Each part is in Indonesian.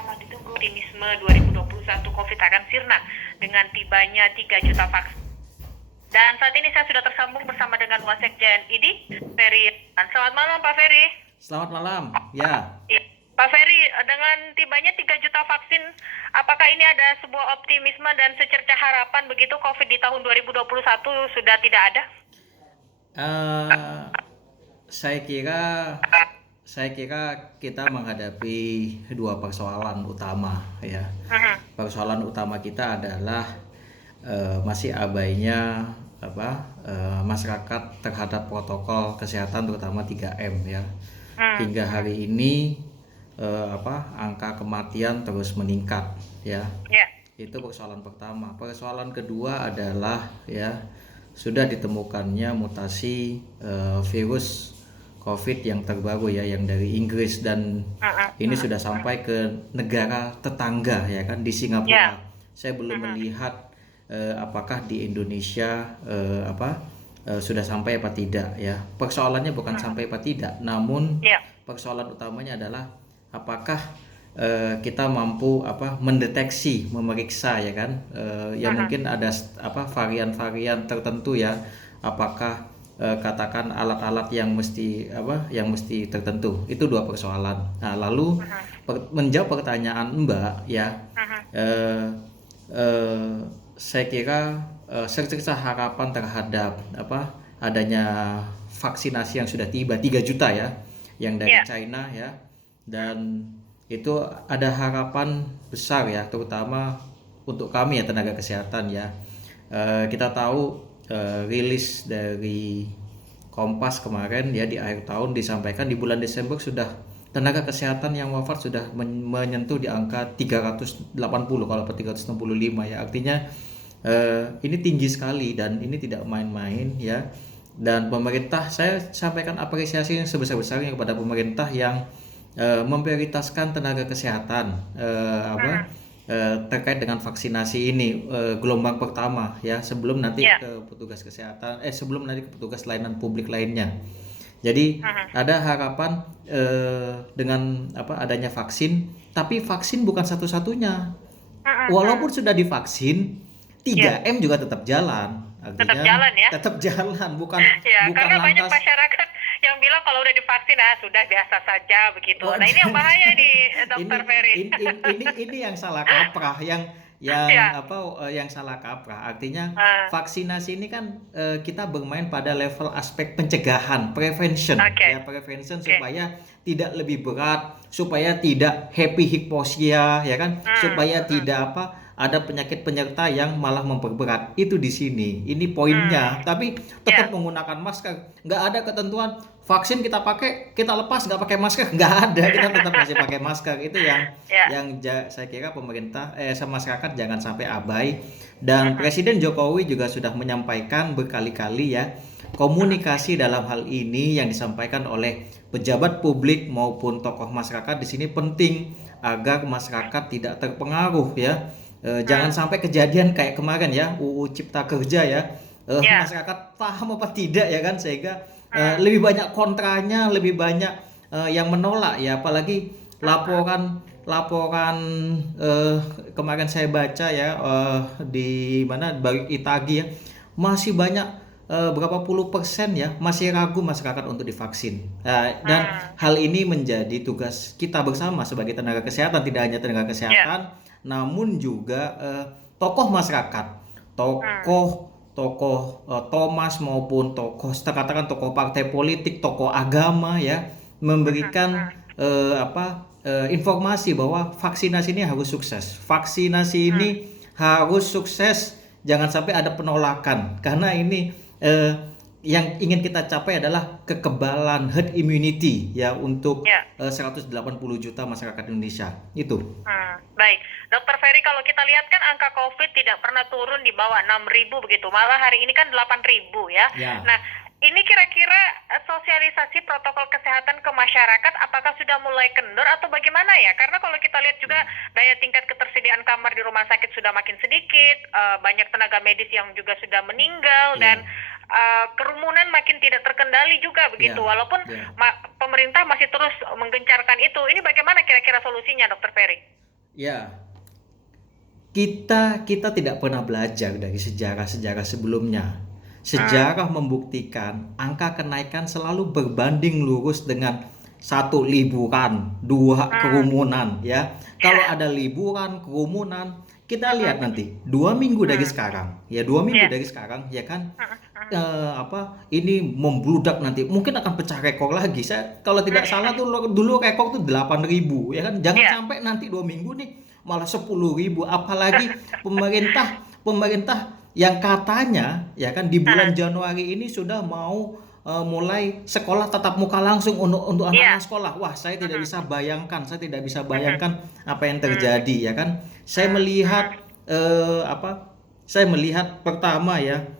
lama ditunggu optimisme 2021 COVID akan sirna dengan tibanya 3 juta vaksin. Dan saat ini saya sudah tersambung bersama dengan Wasekjen ID, Ferry. Selamat malam Pak Ferry. Selamat malam, ya. Pak Ferry, dengan tibanya 3 juta vaksin, apakah ini ada sebuah optimisme dan secerca harapan begitu COVID di tahun 2021 sudah tidak ada? Saya kira kita menghadapi dua persoalan utama, ya. Persoalan utama kita adalah masih abainya masyarakat terhadap protokol kesehatan terutama 3M, ya. Hingga hari ini angka kematian terus meningkat, ya. Itu persoalan pertama. Persoalan kedua adalah, ya, sudah ditemukannya mutasi virus COVID yang terbaru, ya, yang dari Inggris, dan ini sudah sampai ke negara tetangga, ya kan, di Singapura. Saya belum melihat apakah di Indonesia sudah sampai apa tidak, ya. Persoalannya bukan sampai apa tidak, namun persoalan utamanya adalah apakah kita mampu mendeteksi, memeriksa, ya kan, mungkin ada varian-varian tertentu, ya, apakah katakan alat-alat yang mesti tertentu. Itu dua persoalan. Nah, lalu menjawab pertanyaan Mbak, ya, saya kira secerca harapan terhadap adanya vaksinasi yang sudah tiba 3 juta, ya, yang dari China, ya, dan itu ada harapan besar, ya, terutama untuk kami, ya, tenaga kesehatan, ya. Kita tahu rilis dari Kompas kemarin, ya, di akhir tahun disampaikan di bulan Desember sudah tenaga kesehatan yang wafat sudah menyentuh di angka 380 kalau 365, ya. Artinya ini tinggi sekali dan ini tidak main-main, ya. Dan pemerintah, saya sampaikan apresiasi yang sebesar-besarnya kepada pemerintah yang memprioritaskan tenaga kesehatan terkait dengan vaksinasi ini gelombang pertama, ya, sebelum nanti ke petugas kesehatan, sebelum nanti ke petugas layanan publik lainnya. Jadi ada harapan dengan adanya vaksin, tapi vaksin bukan satu-satunya. Walaupun sudah divaksin, 3M juga tetap jalan. Artinya tetap jalan, bukan karena lantas banyak masyarakat yang bilang kalau udah divaksin sudah biasa saja begitu. Nah, ini yang bahaya nih, Dokter Ferry. Ini yang salah kaprah, yang salah kaprah. Artinya vaksinasi ini kan kita bermain pada level aspek pencegahan, prevention, ya, prevention supaya tidak lebih berat, supaya tidak happy hypoxia, ya kan, supaya tidak ada penyakit penyerta yang malah memperberat. Itu di sini. Ini poinnya. Tapi tetap menggunakan masker. Nggak ada ketentuan vaksin kita pakai, kita lepas nggak pakai masker. Nggak ada. Kita tetap masih pakai masker. Itu yang saya kira pemerintah, masyarakat jangan sampai abai. Dan Presiden Jokowi juga sudah menyampaikan berkali-kali, ya, komunikasi dalam hal ini yang disampaikan oleh pejabat publik maupun tokoh masyarakat di sini penting agar masyarakat tidak terpengaruh, ya. Jangan sampai kejadian kayak kemarin, ya, UU Cipta Kerja, ya, masyarakat paham apa tidak, ya kan, sehingga lebih banyak kontranya, lebih banyak yang menolak, ya. Apalagi laporan kemarin saya baca, ya, di mana baik Itagi, ya, masih banyak berapa puluh persen, ya, masih ragu masyarakat untuk divaksin. Dan hal ini menjadi tugas kita bersama sebagai tenaga kesehatan, tidak hanya tenaga kesehatan, namun juga tokoh masyarakat, tokoh Thomas maupun katakan tokoh partai politik, tokoh agama, ya, memberikan informasi bahwa vaksinasi ini harus sukses. Vaksinasi ini harus sukses, jangan sampai ada penolakan, karena ini yang ingin kita capai adalah kekebalan herd immunity, ya, untuk 180 juta masyarakat Indonesia. Itu. Baik, Dokter Ferry, kalau kita lihat kan angka COVID tidak pernah turun di bawah 6.000 begitu. Malah hari ini kan 8.000, ya. Nah, ini kira-kira sosialisasi protokol kesehatan ke masyarakat apakah sudah mulai kendor atau bagaimana, ya? Karena kalau kita lihat juga daya tingkat ketersediaan kamar di rumah sakit sudah makin sedikit, banyak tenaga medis yang juga sudah meninggal, dan kerumunan makin tidak terkendali juga begitu. Walaupun pemerintah masih terus menggencarkan itu. Ini bagaimana kira-kira solusinya, Dokter Ferry? Ya, kita tidak pernah belajar dari sejarah-sejarah sebelumnya. Sejarah membuktikan angka kenaikan selalu berbanding lurus dengan satu liburan, dua kerumunan ya. Kalau ada liburan, kerumunan, kita lihat nanti 2 minggu dari sekarang, ya 2 minggu Ya. dari sekarang, ya kan ini membludak nanti mungkin akan pecah rekor lagi. Saya kalau tidak salah tuh dulu rekor tuh 8.000 ya kan. Jangan Ya. sampai nanti 2 minggu nih malah 10.000. Apalagi pemerintah yang katanya ya kan di bulan Januari ini sudah mau mulai sekolah tatap muka langsung untuk Iya. anak-anak sekolah. Wah, saya tidak bisa bayangkan apa yang terjadi ya kan. Saya melihat saya melihat pertama ya,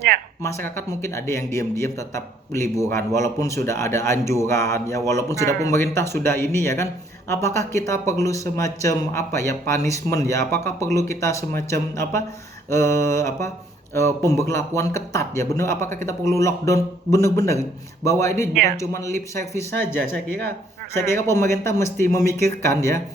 Ya. masyarakat mungkin ada yang diam-diam tetap liburan walaupun sudah ada anjuran ya, walaupun sudah pemerintah sudah ini ya kan. Apakah kita perlu semacam apa ya, punishment ya, apakah perlu kita semacam pemberlakuan ketat ya, benar, apakah kita perlu lockdown benar-benar bahwa ini bukan Ya. cuma lip service saja. Saya kira pemerintah mesti memikirkan ya,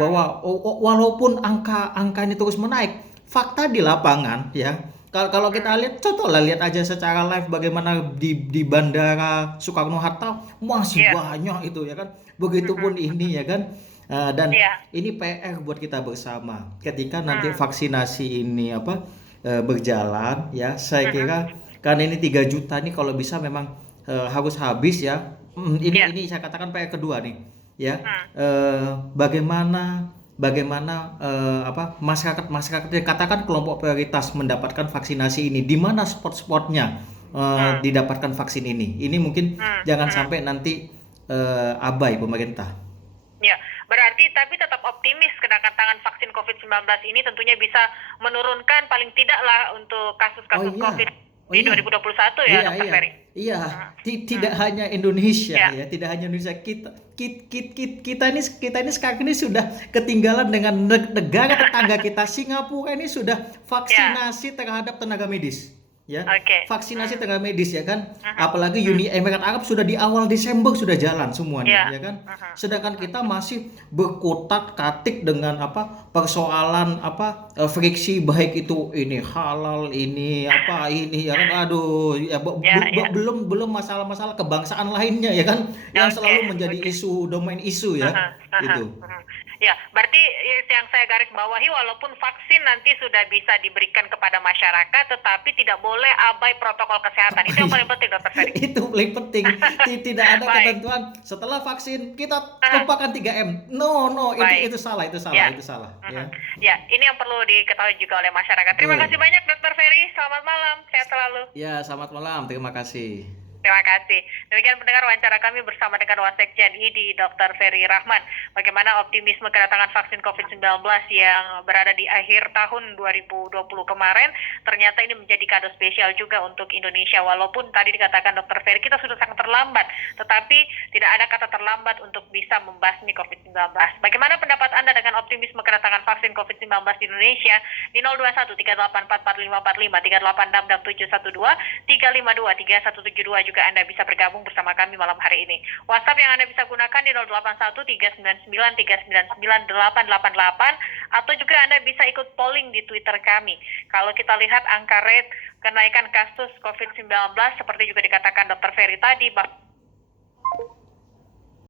bahwa walaupun angka ini terus menaik, fakta di lapangan ya. Kalau kita lihat, contohlah lihat aja secara live bagaimana di Bandara Soekarno-Hatta masih Iya. banyak itu ya kan. Begitupun ini ya kan. Dan Iya. ini PR buat kita bersama. Ketika nanti vaksinasi ini berjalan ya, saya kira karena ini 3 juta nih kalau bisa memang harus habis ya. Iya. Ini saya katakan PR kedua nih ya. Bagaimana masyarakat yang katakan kelompok prioritas mendapatkan vaksinasi ini, di mana spot-spotnya didapatkan vaksin ini mungkin jangan sampai nanti abai pemerintah. Ya, berarti tapi tetap optimis kedatangan vaksin COVID-19 ini tentunya bisa menurunkan paling tidaklah untuk kasus-kasus COVID di 2021 ya, Dr. Ferry. Iya, tidak hanya Indonesia Ya. ya, tidak hanya Indonesia. Kita ini sekarang ini sudah ketinggalan dengan negara tetangga kita. Singapura ini sudah vaksinasi terhadap tenaga medis. Ya, Oke. vaksinasi tenaga medis ya kan. Apalagi Uni Emirat Arab sudah di awal Desember sudah jalan semuanya ya kan. Sedangkan kita masih berkutat-katik dengan persoalan friksi, baik itu ini halal, ini ya kan. Aduh ya, belum masalah-masalah kebangsaan lainnya ya kan, yang selalu menjadi isu, domain isu ya. Itu. Ya, berarti yang saya garis bawahi, walaupun vaksin nanti sudah bisa diberikan kepada masyarakat, tetapi tidak boleh abai protokol kesehatan. Itu yang paling penting, Dr. Ferry. Itu paling penting. Tidak ada ketentuan setelah vaksin kita lupakan 3M. No, itu salah. Ya. Ya. Ya, ini yang perlu diketahui juga oleh masyarakat. Terima kasih banyak, Dr. Ferry. Selamat malam, sehat selalu. Ya, selamat malam. Terima kasih. Terima kasih. Demikian pendengar wawancara kami bersama dengan Wasekjen ID Dr. Ferry Rahman. Bagaimana optimisme kedatangan vaksin COVID-19 yang berada di akhir tahun 2020 kemarin, ternyata ini menjadi kado spesial juga untuk Indonesia. Walaupun tadi dikatakan Dr. Ferry kita sudah sangat terlambat, tetapi tidak ada kata terlambat untuk bisa membasmi COVID-19. Bagaimana pendapat Anda dengan optimisme kedatangan vaksin COVID-19 di Indonesia? Di 021 3844545 3866712 352 3172 juga Anda bisa bergabung bersama kami malam hari ini. WhatsApp yang Anda bisa gunakan di 081 399 399 888 atau juga Anda bisa ikut polling di Twitter kami. Kalau kita lihat angka rate kenaikan kasus COVID-19 seperti juga dikatakan Dr. Ferry tadi,